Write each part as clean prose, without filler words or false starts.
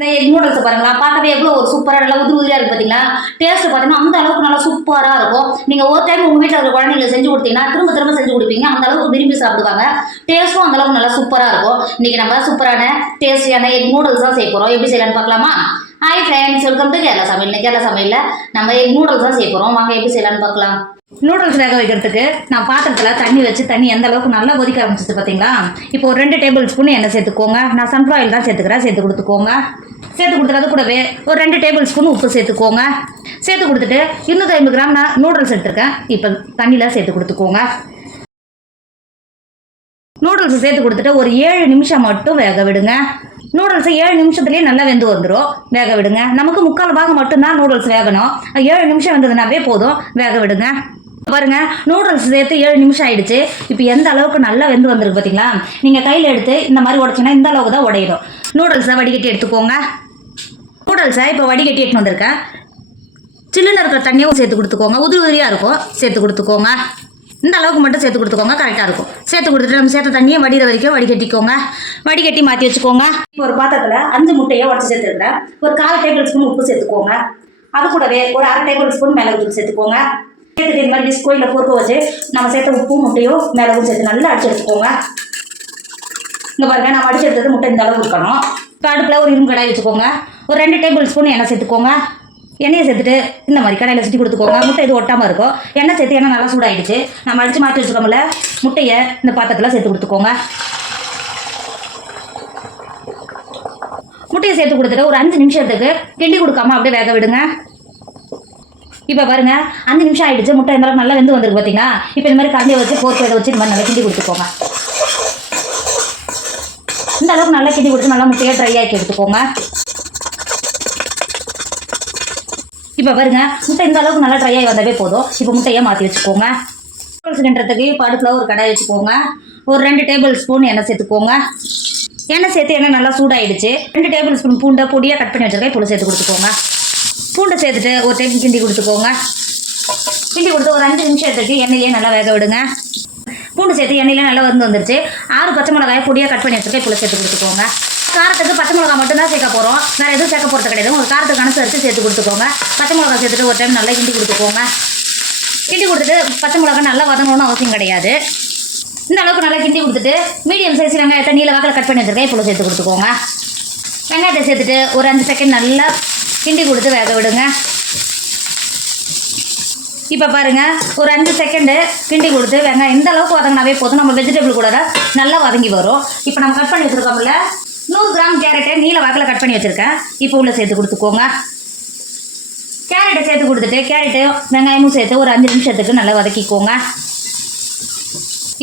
இந்த egg noodles பாருங்களா, பார்க்கவே எவ்வளோ ஒரு சூப்பராக நல்லா உதிரி உதிரியாக இருக்குது பார்த்தீங்களா. டேஸ்ட் பார்த்தீங்கன்னா அந்த அளவுக்கு நல்லா சூப்பராக இருக்கும். நீங்கள் ஒரு டைம் உங்கள் வீட்டில் இருக்கிற குழந்தைங்களுக்கு செஞ்சு கொடுத்தீங்கன்னா திரும்ப திரும்ப செஞ்சு கொடுப்பீங்க. அந்த அளவுக்கு விரும்பி சாப்பிடுவாங்க. டேஸ்ட்டும் அந்த அளவுக்கு நல்லா சூப்பராக இருக்கும். இன்றைக்கி நம்ம சூப்பரான டேஸ்டியான எக் நூடுல்ஸ் தான் செய்ய போகிறோம். எப்படி செய்யலான்னு பார்க்கலாமா? Hi friends, welcome to Kerala சமையல். கேரளா சமையலில் நம்ம எக் நூடுல்ஸ் தான் செய்ய போகிறோம். வாங்க எப்படி செய்யலான்னு பார்க்கலாம். நூடுல்ஸ் வேக வைக்கிறதுக்கு நான் பாத்திரத்தில் தண்ணி வச்சு தண்ணி எந்த அளவுக்கு நல்லா கொதிக்க ஆரம்பிச்சிச்சு பார்த்தீங்களா. இப்போ ஒரு 2 டேபிள் ஸ்பூன் எண்ணெய் சேர்த்துக்கோங்க. நான் சன்ஃப்ளவர் ஆயில் தான் சேர்த்துக்கிறேன். சேர்த்து கொடுத்துக்கோங்க. சேர்த்து கொடுத்துறது கூடவே ஒரு 2 டேபிள் ஸ்பூன் உப்பு சேர்த்துக்கோங்க. சேர்த்து கொடுத்துட்டு 250 கிராம் நான் நூடுல்ஸ் எடுத்துருக்கேன். இப்போ தண்ணியில் சேர்த்து கொடுத்துக்கோங்க. நூடுல்ஸ் சேர்த்து கொடுத்துட்டு ஒரு 7 நிமிஷம் மட்டும் வேக விடுங்க. நூடுல்ஸ் 7 நிமிஷத்துலேயே நல்லா வெந்து வந்துடும். வேக விடுங்க. நமக்கு 3/4 பாகம் மட்டும்தான் நூடுல்ஸ் வேகணும். 7 நிமிஷம் வெந்ததுனாவே போதும். வேக விடுங்க. பாருங்க, நூடுல்ஸ் சேர்த்து 7 நிமிஷம் ஆயிடுச்சு. இப்போ எந்த அளவுக்கு நல்லா வெந்து வந்திருக்கு பார்த்தீங்களா. நீங்கள் கையில் எடுத்து இந்த மாதிரி உடைச்சிங்கன்னா இந்த அளவுக்கு தான் உடையிடும். நூடுல்ஸை வடிகட்டி எடுத்துக்கோங்க. நூடுல்ஸை இப்போ வடிகட்டி எடுத்துன்னு வந்திருக்கேன். சில்லுன்னு இருக்கிற தண்ணியும் சேர்த்து கொடுத்துக்கோங்க. உதிரி உதிரியாக இருக்கும். சேர்த்து கொடுத்துக்கோங்க. இந்த அளவுக்கு மட்டும் சேர்த்து கொடுத்துக்கோங்க, கரெக்டாக இருக்கும். சேர்த்து கொடுத்துட்டு நம்ம சேர்த்த தண்ணியை வடிகிற வரைக்கும் வடிகட்டிக்கோங்க. வடிகட்டி மாற்றி வச்சுக்கோங்க. இப்போ ஒரு பாத்திரத்தில் 5 முட்டையை உடச்சி சேர்த்துருக்கிறேன். ஒரு 1/4 டேபிள் ஸ்பூன் உப்பு சேர்த்துக்கோங்க. அது கூடவே ஒரு 1/2 டேபிள் ஸ்பூன் மிளகு சேர்த்துக்கோங்க. சேர்த்துட்டு இந்த மாதிரி டிஸ்கோ இல்லை ஃபோர்க்கோ வச்சு நம்ம சேர்த்த உப்பும் முட்டையும் மிளகும் சேர்த்து நல்லா அடிச்சு எடுத்துக்கோங்க. இங்கே பாருங்கள், நம்ம அடிச்சு எடுத்தது முட்டை இந்த அளவுக்கு இருக்கணும். இப்போ அடுப்பில் ஒரு இரும்பு கடாய் வச்சுக்கோங்க. ஒரு 2 டேபிள் ஸ்பூன் எண்ணெய் சேர்த்துக்கோங்க. எண்ணெயை சேர்த்துட்டு இந்த மாதிரி கடாயில் சுற்றி கொடுத்துக்கோங்க. முட்டை இது ஒட்டாமல் இருக்கும். எண்ணெய் சேர்த்து எண்ணெய் நல்லா சூடாகிடுச்சு. நம்ம அடித்து மாற்றி வச்சுக்கோம்ல, முட்டையை இந்த பாத்திரத்தில் சேர்த்து கொடுத்துக்கோங்க. முட்டையை சேர்த்து கொடுத்துட்டு ஒரு 5 நிமிஷத்துக்கு கிண்டி கொடுக்காம அப்படியே வேக விடுங்க. இப்போ பாருங்க, 5 நிமிஷம் ஆகிடுச்சு. முட்டை இந்த அளவுக்கு நல்லா வெந்து வந்துருக்கு பார்த்தீங்கன்னா. இப்போ இந்த மாதிரி கரண்டியை வச்சு ஃபோர்க் இதை வச்சு இந்த மாதிரி நல்லா கிண்டி கொடுத்துக்கோங்க. இந்த அளவுக்கு நல்லா கிண்டி கொடுத்து நல்லா முட்டையை ட்ரை ஆக்கி எடுத்துக்கோங்க. இப்போ பாருங்க, முட்டை இந்த அளவுக்கு நல்லா ட்ரை ஆகி வந்தாவே போதும். இப்போ முட்டையை மாற்றி வச்சுக்கோங்க. சிலிண்டரத்துக்கு இப்போ அடுப்பில் ஒரு கடாய் வச்சுக்கோங்க. ஒரு 2 டேபிள் ஸ்பூன் எண்ணெய் சேர்த்துக்கோங்க. எண்ணெய் சேர்த்து எண்ணெய் நல்லா சூடாகிடுச்சு. 2 டேபிள் ஸ்பூன் பூண்டை பொடியாக கட் பண்ணி வச்சுருக்கேன். இப்போ சேர்த்து கொடுத்துக்கோங்க. பூண்டை சேர்த்துட்டு ஒரு டைம் கிண்டி கொடுத்துக்கோங்க. கிண்டி கொடுத்து ஒரு 5 நிமிஷம் எடுத்துட்டு எண்ணெயிலே நல்லா வேக விடுங்க. பூண்டு சேர்த்து எண்ணெயிலே நல்லா வந்துருச்சு. 6 பச்சை மிளகாயை பொடியாக கட் பண்ணி வச்சுருக்கேன். இப்போ சேர்த்து கொடுத்துக்கோங்க. காரத்துக்கு பச்சை மிளகா மட்டும் தான் சேர்க்க போகிறோம். வேறு எதுவும் சேர்க்க போகிறது கிடையாது. ஒரு காரத்துக்கு அனுசரித்து சேர்த்து கொடுத்துக்கோங்க. பச்சை மிளகா சேர்த்துட்டு ஒரு டைம் நல்லா கிண்டி கொடுத்துக்கோங்க. கிண்டி கொடுத்துட்டு பச்சை மிளகா நல்லா வதங்கணும்னு அவசியம் கிடையாது. இந்த அளவுக்கு நல்லா கிண்டி கொடுத்துட்டு மீடியம் சைஸ் வெங்காயத்தை நீல வாக்கில் கட் பண்ணி வச்சுருக்கேன். இப்போ சேர்த்து கொடுத்துக்கோங்க. வெங்காயத்தை சேர்த்துட்டு ஒரு 5 செகண்ட் நல்லா கிண்டி கொடுத்து வேக விடுங்க. இப்போ பாருங்கள், ஒரு 5 செகண்டு கிண்டி கொடுத்து வெங்காயம் இந்த அளவுக்கு வதங்கினாவே போதும். நம்ம வெஜிடபிள் கூட நல்லா வதங்கி வரும். இப்போ நம்ம கட் பண்ணி வச்சுருக்கோம்ல 100 கிராம் கேரட்டை நீல வாக்கில் கட் பண்ணி வச்சுருக்கேன். இப்போ உள்ள சேர்த்து கொடுத்துக்கோங்க. கேரட்டை சேர்த்து கொடுத்துட்டு கேரட்டையும் வெங்காயமும் சேர்த்து ஒரு 5 நிமிஷத்துக்கு நல்லா வதக்கிக்கோங்க.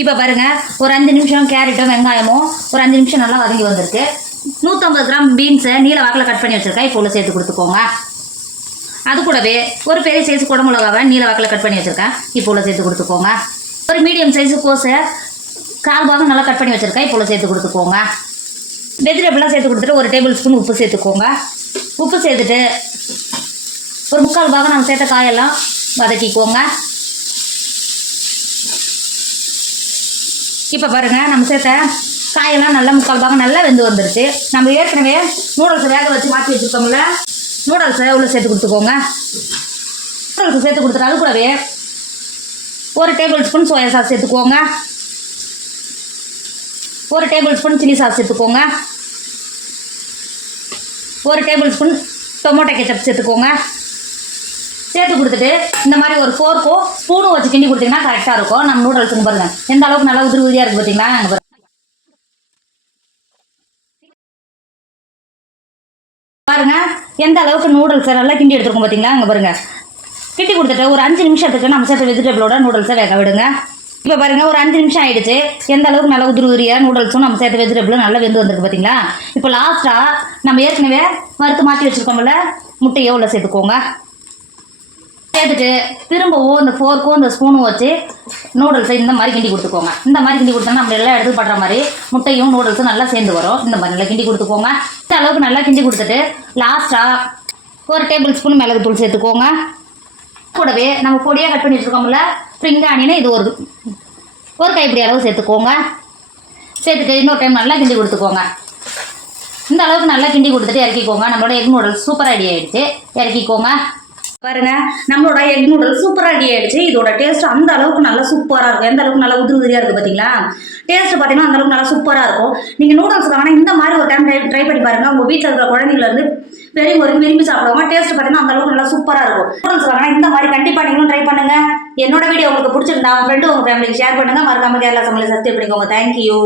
இப்போ பாருங்கள், ஒரு 5 நிமிஷம் கேரட்டும் வெங்காயமும் ஒரு 5 நிமிஷம் நல்லா வதங்கி வந்திருக்கு. 150 கிராம் பீன்ஸை நீல வாக்கில் கட் பண்ணி வச்சுருக்கேன். இப்போ உள்ள சேர்த்து கொடுத்துக்கோங்க. அது கூடவே ஒரு பெரிய சைஸ் குடமிளகாவை நீல வாக்கில் கட் பண்ணி வச்சுருக்கேன். இப்போ உள்ள சேர்த்து கொடுத்துக்கோங்க. ஒரு மீடியம் சைஸு கோஸை 1/4 பாகம் நல்லா கட் பண்ணி வச்சுருக்கேன். இப்போ உள்ள சேர்த்து கொடுத்துக்கோங்க. வெஜிடபிளாக சேர்த்து கொடுத்துட்டு ஒரு டேபிள் ஸ்பூன் உப்பு சேர்த்துக்கோங்க. உப்பு சேர்த்துட்டு ஒரு 3/4 பாகம் நம்ம சேர்த்த காயெல்லாம் வதக்கிக்கோங்க. இப்போ பாருங்கள், நம்ம சேர்த்த காயெல்லாம் நல்லா 3/4 பாகம் நல்லா வெந்து வந்துருச்சு. நம்ம ஏற்கனவே நூடுல்ஸை வேக வச்சு மாற்றி வச்சுருக்கோம்ல, நூடுல்ஸை உள்ள சேர்த்து கொடுத்துக்கோங்க. நூடுல்ஸை சேர்த்து கொடுத்துட்டு அது கூடவே ஒரு டேபிள் ஸ்பூன் சோயா சாஸ் சேர்த்துக்கோங்க. ஒரு டேபிள் ஸ்பூன் சில்லி சாஸ் சேர்த்துக்கோங்க. ஒரு டேபிள் ஸ்பூன் டொமேட்டோ கெச்சப் சேர்த்துக்கோங்க. சேர்த்து கொடுத்துட்டு இந்த மாதிரி ஒரு ஃபோர்க்கோ ஸ்பூனும் வச்சு கிண்டி கொடுத்தீங்கன்னா கரெக்டாக இருக்கும். நம்ம நூடுல்ஸுங்க பாருங்கள் எந்த அளவுக்கு நல்லா உதிரி உதிரியாக இருக்குது பார்த்தீங்களா. நாங்கள் பாருங்கள் எந்த அளவுக்கு நூடுல்ஸை நல்லா கிண்டி எடுத்துருக்கோம் பார்த்தீங்களா. அங்கே பாருங்கள், கிண்டி கொடுத்துட்டு ஒரு 5 நிமிஷத்துக்கு நம்ம சேர்த்த வெஜிடபிளோட நூடுல்ஸை வேக விடுங்க. இப்போ பாருங்கள், ஒரு 5 நிமிஷம் ஆகிடுச்சு. எந்த அளவுக்கு நல்லா உதிரி உதிரியாக நூடுல்ஸும் நம்ம சேர்த்த வெஜிடபிளும் நல்லா வெந்து வந்திருக்கு பார்த்தீங்களா. இப்போ லாஸ்ட்டாக நம்ம ஏற்கனவே வறுத்து மாற்றி வச்சுருக்கோம்ல, முட்டையோ உள்ள சேர்த்துக்கோங்க. சேர்த்துட்டு திரும்பவும் இந்த ஃபோர்க்கும் இந்த ஸ்பூனும் வச்சு நூடுல்ஸை இந்த மாதிரி கிண்டி கொடுத்துக்கோங்க. இந்த மாதிரி கிண்டி கொடுத்தோம்னா நம்ம எல்லாம் எடுத்து படுற மாதிரி முட்டையும் நூடுல்ஸும் நல்லா சேர்ந்து வரும். இந்த மாதிரி நல்லா கிண்டி கொடுத்துக்கோங்க. இந்த அளவுக்கு நல்லா கிண்டி கொடுத்துட்டு லாஸ்ட்டாக ஒரு டேபிள் ஸ்பூன் மிளகுத்தூள் சேர்த்துக்கோங்க. கூடவே நம்ம பொடியாக கட் பண்ணி வச்சுருக்கோம்ல ஸ்ப்ரிங் ஆனியனை இது ஒரு கைப்பிடி அளவு சேர்த்துக்கோங்க. சேர்த்துட்டு இன்னொரு டைம் நல்லா கிண்டி கொடுத்துக்கோங்க. இந்த அளவுக்கு நல்லா கிண்டி கொடுத்துட்டு இறக்கிக்கோங்க. நம்மளோட எக் நூடுல்ஸ் சூப்பர் ரெடி ஆயிடுச்சு. இறக்கிக்கோங்க. பாருங்க, நம்மளோட எக் நூடுல்ஸ் சூப்பராக ரெடி ஆயிடுச்சு. இதோட டேஸ்ட் அந்த அளவுக்கு நல்லா சூப்பராக இருக்கும். எந்த அளவுக்கு நல்லா உதிரி உதிரியாக இருக்குது பார்த்தீங்களா? டேஸ்ட் பார்த்தீங்கன்னா அந்த அளவுக்கு நல்லா சூப்பராக இருக்கும். நீங்கள் நூடுல்ஸ் ஆனால் இந்த மாதிரி ஒரு டைம் ட்ரை பண்ணி பாருங்க. உங்கள் வீட்டில் இருக்கிற குழந்தைங்கலேருந்து பெரிய ஒரு விரும்பி சாப்பிடுவாங்க. டேஸ்ட் பார்த்தீங்கன்னா அந்த அளவுக்கு நல்லா சூப்பராக இருக்கும். நூடுல்ஸ் ஆனால் இந்த மாதிரி கண்டிப்பாக நீங்களும் ட்ரை பண்ணுங்க. என்னோட வீடியோ உங்களுக்கு பிடிச்சிருந்தா உங்கள் ஃப்ரெண்டு உங்கள் ஃபேமிலிக்கு ஷேர் பண்ணுங்க. மறக்காம கேரளா சமையலை சப்ஸ்கிரைப் பண்ணிக்கோங்க. தேங்க்யூ.